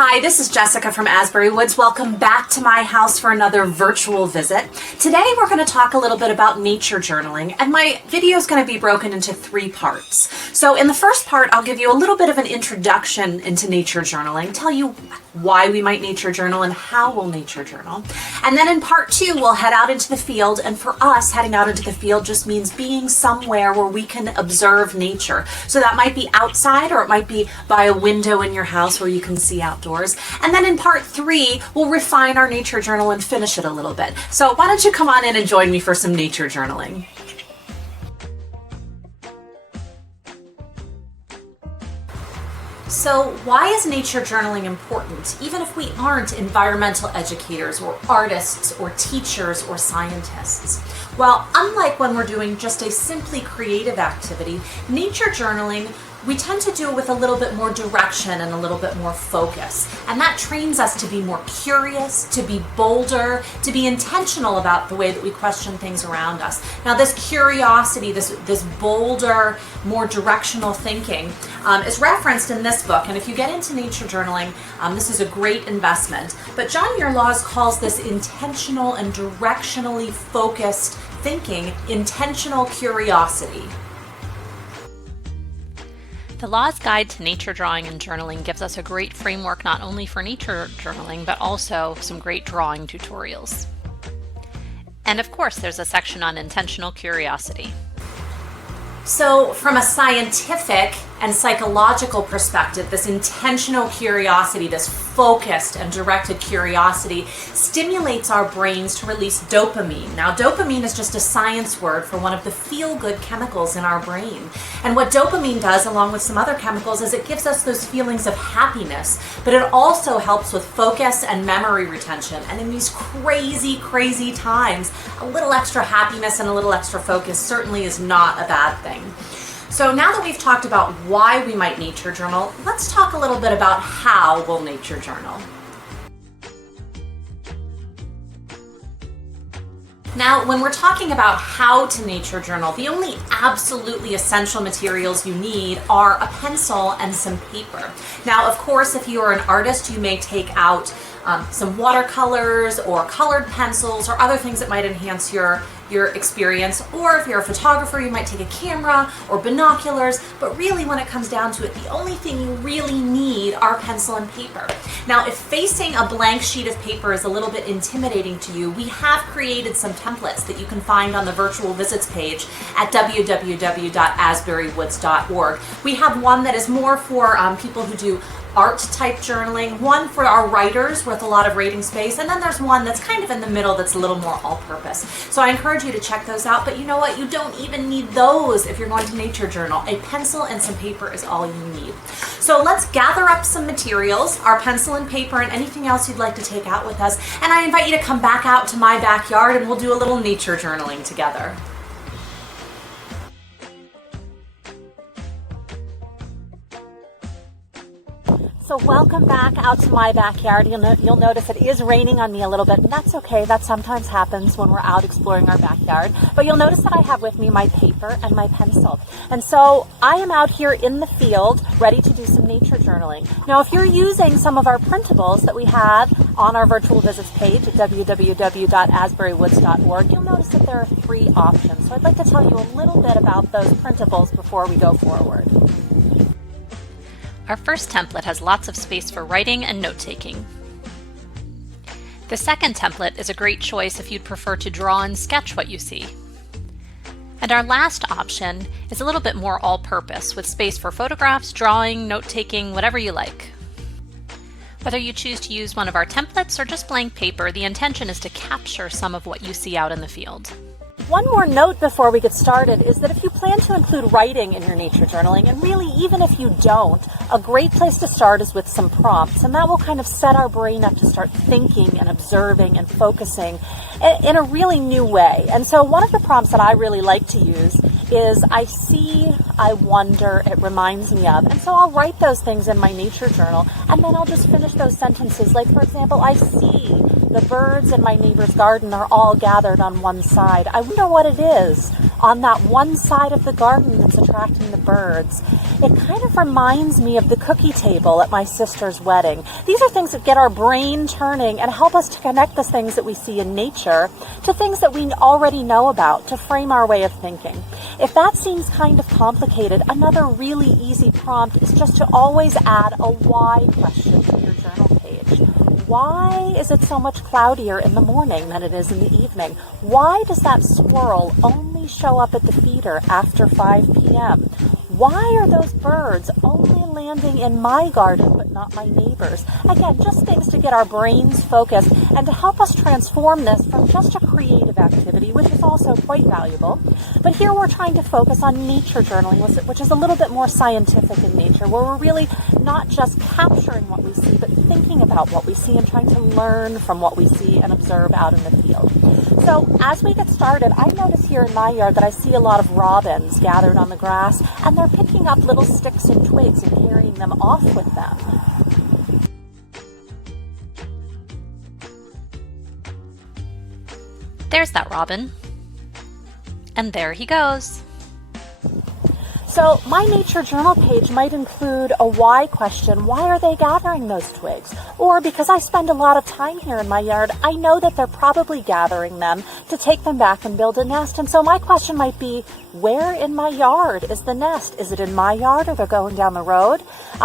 Hi, this is Jessica from Asbury Woods. Welcome back to my house for another virtual visit. Today we're going to talk a little bit about nature journaling, and my video is going to be broken into 3 parts. So in the first part, I'll give you a little bit of an introduction into nature journaling, tell you why we might nature journal and how we'll nature journal. And then in part 2, we'll head out into the field, and for us, heading out into the field just means being somewhere where we can observe nature. So that might be outside, or it might be by a window in your house where you can see outdoors. And then in part 3, we'll refine our nature journal and finish it a little bit. So why don't you come on in and join me for some nature journaling. So why is nature journaling important, even if we aren't environmental educators or artists or teachers or scientists? Well, unlike when we're doing just a simply creative activity, nature journaling, we tend to do it with a little bit more direction and a little bit more focus. And that trains us to be more curious, to be bolder, to be intentional about the way that we question things around us. Now, this curiosity, this bolder, more directional thinking is referenced in this book. And if you get into nature journaling, this is a great investment. But John Muir Laws calls this intentional and directionally focused thinking, intentional curiosity. The Laws Guide to Nature Drawing and Journaling gives us a great framework not only for nature journaling, but also some great drawing tutorials. And of course, there's a section on intentional curiosity. So from a scientific and psychological perspective, this intentional curiosity, this focused and directed curiosity, stimulates our brains to release dopamine. Now, dopamine is just a science word for one of the feel-good chemicals in our brain. And what dopamine does, along with some other chemicals, is it gives us those feelings of happiness, but it also helps with focus and memory retention. And in these crazy, crazy times, a little extra happiness and a little extra focus certainly is not a bad thing. So now that we've talked about why we might nature journal, let's talk a little bit about how we'll nature journal. Now, when we're talking about how to nature journal, the only absolutely essential materials you need are a pencil and some paper. Now, of course, if you are an artist, you may take out some watercolors or colored pencils or other things that might enhance your experience. Or if you're a photographer, you might take a camera or binoculars. But really, when it comes down to it, the only thing you really need are pencil and paper. Now, if facing a blank sheet of paper is a little bit intimidating to you, we have created some templates that you can find on the virtual visits page at www.asburywoods.org. We have one that is more for people who do art type journaling, one for our writers with a lot of rating space, and then there's one that's kind of in the middle that's a little more all-purpose. So I encourage you to check those out, but you know what? You don't even need those if you're going to nature journal. A pencil and some paper is all you need. So let's gather up some materials, our pencil and paper and anything else you'd like to take out with us, and I invite you to come back out to my backyard and we'll do a little nature journaling together. So welcome back out to my backyard. You'll notice it is raining on me a little bit, and that's okay. That sometimes happens when we're out exploring our backyard. But you'll notice that I have with me my paper and my pencil. And so I am out here in the field ready to do some nature journaling. Now, if you're using some of our printables that we have on our virtual visits page at www.asburywoods.org, you'll notice that there are 3 options. So I'd like to tell you a little bit about those printables before we go forward. Our first template has lots of space for writing and note-taking. The second template is a great choice if you'd prefer to draw and sketch what you see. And our last option is a little bit more all-purpose, with space for photographs, drawing, note-taking, whatever you like. Whether you choose to use one of our templates or just blank paper, the intention is to capture some of what you see out in the field. One more note before we get started is that if you plan to include writing in your nature journaling, and really even if you don't, a great place to start is with some prompts, and that will kind of set our brain up to start thinking and observing and focusing in a really new way. And so one of the prompts that I really like to use is I see, I wonder, it reminds me of. And so I'll write those things in my nature journal, and then I'll just finish those sentences. Like, for example, I see the birds in my neighbor's garden are all gathered on one side. I wonder what it is. on that one side of the garden that's attracting the birds. It kind of reminds me of the cookie table at my sister's wedding. These are things that get our brain turning and help us to connect the things that we see in nature to things that we already know about, to frame our way of thinking. If that seems kind of complicated, another really easy prompt is just to always add a why question to your journal page. Why is it so much cloudier in the morning than it is in the evening? Why does that squirrel only show up at the feeder after 5 p.m.? Why are those birds only landing in my garden but not my neighbor's? Again, just things to get our brains focused and to help us transform this from just a creative activity, which is also quite valuable. But here we're trying to focus on nature journaling, which is a little bit more scientific in nature, where we're really not just capturing what we see, but thinking about what we see and trying to learn from what we see and observe out in the field. So as we get started, I notice here in my yard that I see a lot of robins gathered on the grass, and they're picking up little sticks and twigs and carrying them off with them. There's that robin. And there he goes. So my nature journal page might include a why question. Why are they gathering those twigs? Or because I spend a lot of time here in my yard, I know that they're probably gathering them to take them back and build a nest. And so my question might be, where in my yard is the nest? Is it in my yard or they're going down the road?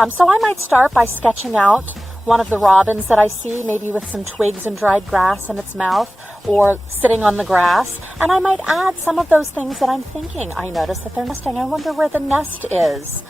So I might start by sketching out one of the robins that I see, maybe with some twigs and dried grass in its mouth, or sitting on the grass, and I might add some of those things that I'm thinking. I notice that they're nesting. I wonder where the nest is.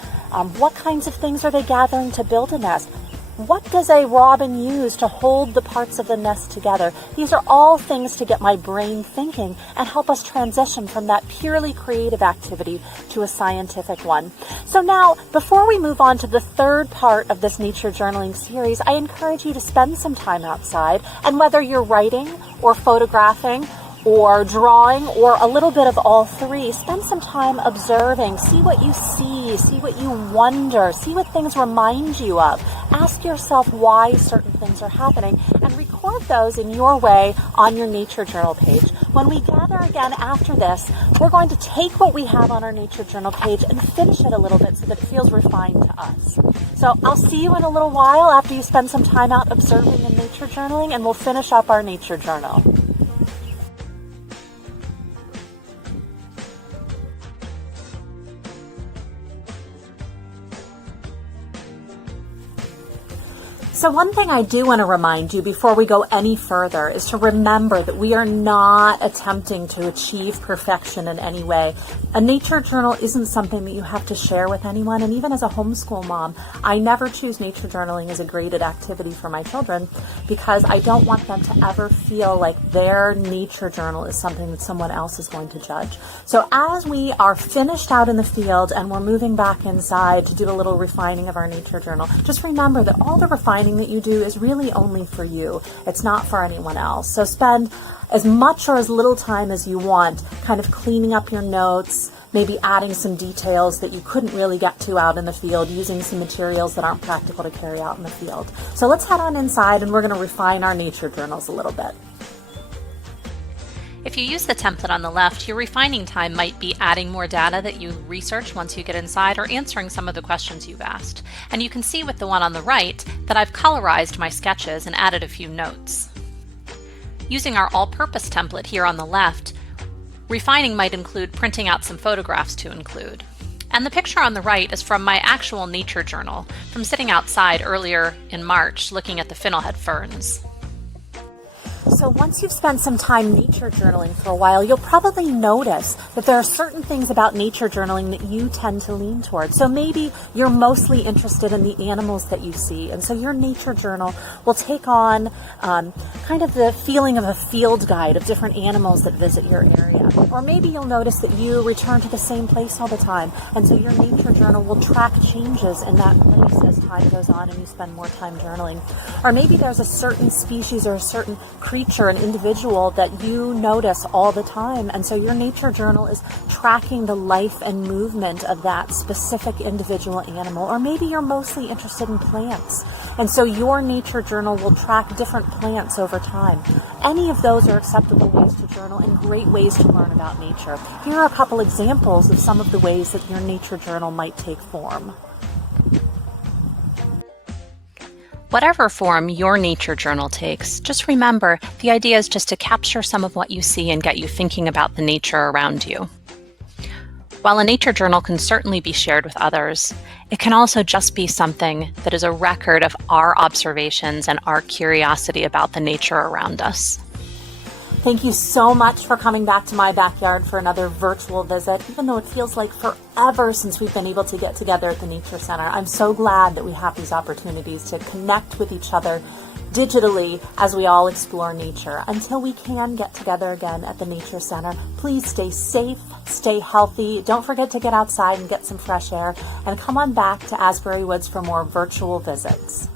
What kinds of things are they gathering to build a nest? What does a robin use to hold the parts of the nest together? These are all things to get my brain thinking and help us transition from that purely creative activity to a scientific one. So now, before we move on to the third part of this nature journaling series, I encourage you to spend some time outside, and whether you're writing or photographing or drawing or a little bit of all three, spend some time observing, see what you see what you wonder, see what things remind you of. Ask yourself why certain things are happening and record those in your way on your nature journal page. When we gather again after this, we're going to take what we have on our nature journal page and finish it a little bit so that it feels refined to us. So I'll see you in a little while after you spend some time out observing and nature journaling, and we'll finish up our nature journal. So one thing I do want to remind you before we go any further is to remember that we are not attempting to achieve perfection in any way. A nature journal isn't something that you have to share with anyone, and even as a homeschool mom, I never choose nature journaling as a graded activity for my children because I don't want them to ever feel like their nature journal is something that someone else is going to judge. So as we are finished out in the field and we're moving back inside to do a little refining of our nature journal, just remember that all the refining that you do is really only for you. It's not for anyone else. So spend as much or as little time as you want kind of cleaning up your notes, maybe adding some details that you couldn't really get to out in the field, using some materials that aren't practical to carry out in the field. So let's head on inside and we're going to refine our nature journals a little bit. If you use the template on the left, your refining time might be adding more data that you research once you get inside or answering some of the questions you've asked. And you can see with the one on the right that I've colorized my sketches and added a few notes. Using our all-purpose template here on the left, refining might include printing out some photographs to include. And the picture on the right is from my actual nature journal from sitting outside earlier in March looking at the fiddlehead ferns. So once you've spent some time nature journaling for a while, you'll probably notice that there are certain things about nature journaling that you tend to lean towards. So maybe you're mostly interested in the animals that you see, and so your nature journal will take on kind of the feeling of a field guide of different animals that visit your area. Or maybe you'll notice that you return to the same place all the time, and so your nature journal will track changes in that place as time goes on and you spend more time journaling. Or maybe there's a certain species or a certain creature, an individual that you notice all the time. And so your nature journal is tracking the life and movement of that specific individual animal. Or maybe you're mostly interested in plants. And so your nature journal will track different plants over time. Any of those are acceptable ways to journal and great ways to learn about nature. Here are a couple examples of some of the ways that your nature journal might take form. Whatever form your nature journal takes, just remember the idea is just to capture some of what you see and get you thinking about the nature around you. While a nature journal can certainly be shared with others, it can also just be something that is a record of our observations and our curiosity about the nature around us. Thank you so much for coming back to my backyard for another virtual visit, even though it feels like forever since we've been able to get together at the Nature Center. I'm so glad that we have these opportunities to connect with each other digitally as we all explore nature. Until we can get together again at the Nature Center, please stay safe, stay healthy. Don't forget to get outside and get some fresh air, and come on back to Asbury Woods for more virtual visits.